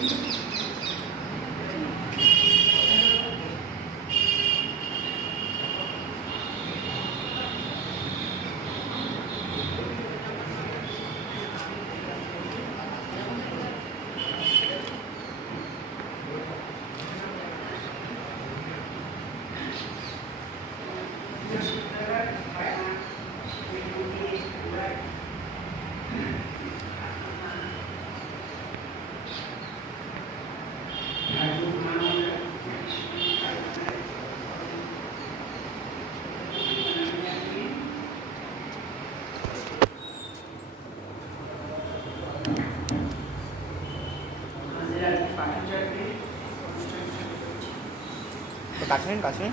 Amen. কাছে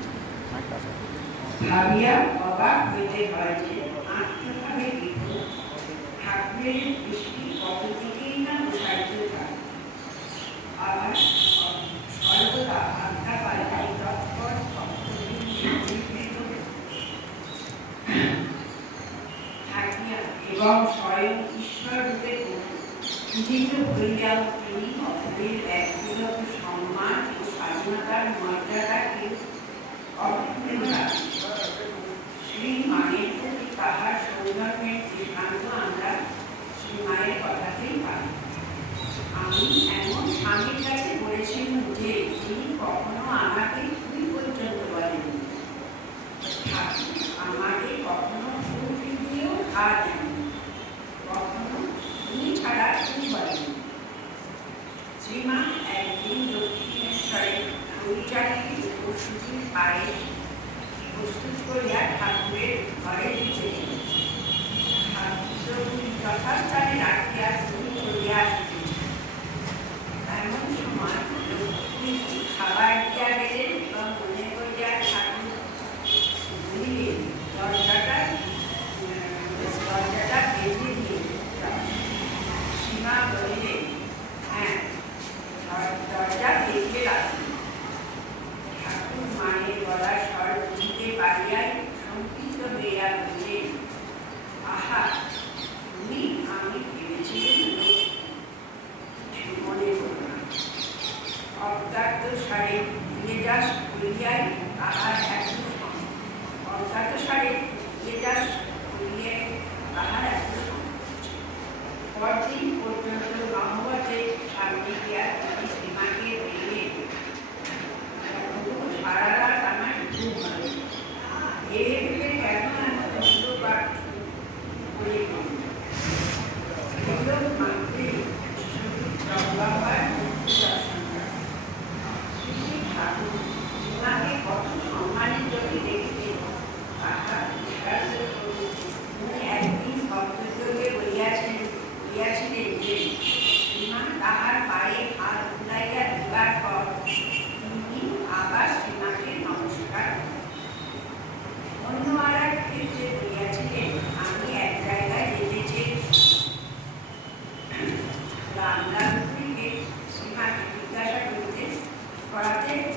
এবং স্বয়ং ঈশ্বর রূপে পূজিত হইয়াও তিনি অপরের ব্যক্তিগত সম্মান ও স্বাধীনতার মর্যাদাকে শ্রী মায়ের প্রতি তাহার সৌজন্যের দৃষ্টান্ত আমরা শ্রী মায়ের কথাতেই পাই। আমি এমন স্বামীর কাছে বলেছিলাম যে, তিনি কখনো আমাকে তুই পর্যন্ত বলেন আমাকে কখনো ফুল দিয়েও খাওয়া ওষুধের পায়ে প্রস্তুত করিয়া ঠাকুরের ঘরে দিতে ঠাকুর যথাস্থানে রাখিয়া শুরু চলিয়া আসিতেছে এমন সময় লক্ষ্মী খাবার দিয়া গেলেন এবং মনে করিয়া ঠাকুর বলিলেন দরজাটা উম, দরজাটা বেঁধে দিয়ে যাও। সীমা বলিলেন হ্যাঁ দর- দরজা বেঁধে রাখুন ঠাকুর মায়ের গলার স্বর বুঝিতে পারিয়াই সংকীর্ণ হইয়া বললেন আহা তুমি আমি ভেবেছিলাম লোক কিছু মনে করো না অজ্ঞাত করিয়াই তাহার করিয়াই তাহার পরদিন পর্যন্ত নহবতে সামনে গিয়া তিনি সীমাকে সারা রাত আমার ভেবে ভেবে কেন এত ধন্যবাদ করে গেল? এগুলো মানতে শুধু জগবাবার দর্শন করা। শ্রী শ্রী ঠাকুর সীমাকে কত সম্মানের চোখে দেখতেন তাহা বিশ্বাস করুন। তিনি একদিন ভক্তযোগে বলিয়াছেন বলিয়াছিলেন যে সীমা তাহার পায়ে হাত বুলাইয়া দিবার পর তিনি আবার সীমাকে নমস্কার অন্য আর এক ক্ষেত্রে বলিয়াছিলেন আমি এক জায়গায় যেতেছি রামলাল থেকে সীমাকে জিজ্ঞাসা করিতে করাতে পারব বললে আর যাওয়া হল না কথা হল না। এইরূপে সীমা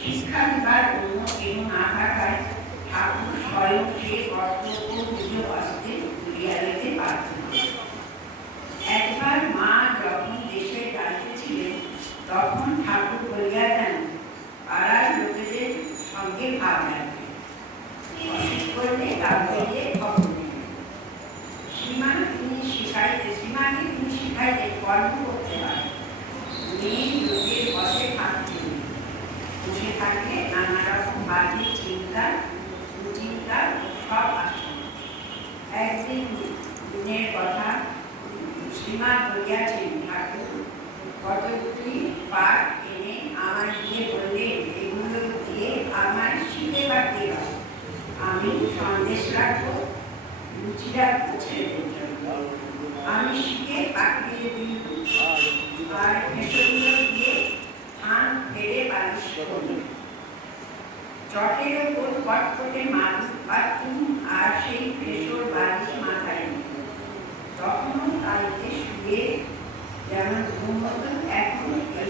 শিক্ষা দিবার অন্য কেউ না থাকায় ঠাকুর স্বয়ং সে কর্তব্য নিজ হস্তে তুলিয়া দিতে পারতেন একবার মা কথা সীমা বলিয়াছেন ঠাকুর। এনে আমার বললেন এগুলো দিয়ে আমার পাঠিয়ে দাও। আমি সন্দেশ রাখব রুচিরা ছেলেদের জন্য আমি দিই। আর ভেষজগুলো দিয়ে ধান ফেলে বালিশ করি। চটের ওপর কটকটে মাছ পাতুন আর সেই ভেষর বালিশ তখনও কালকে শুয়ে যেমন ঘুমতন এখনও এই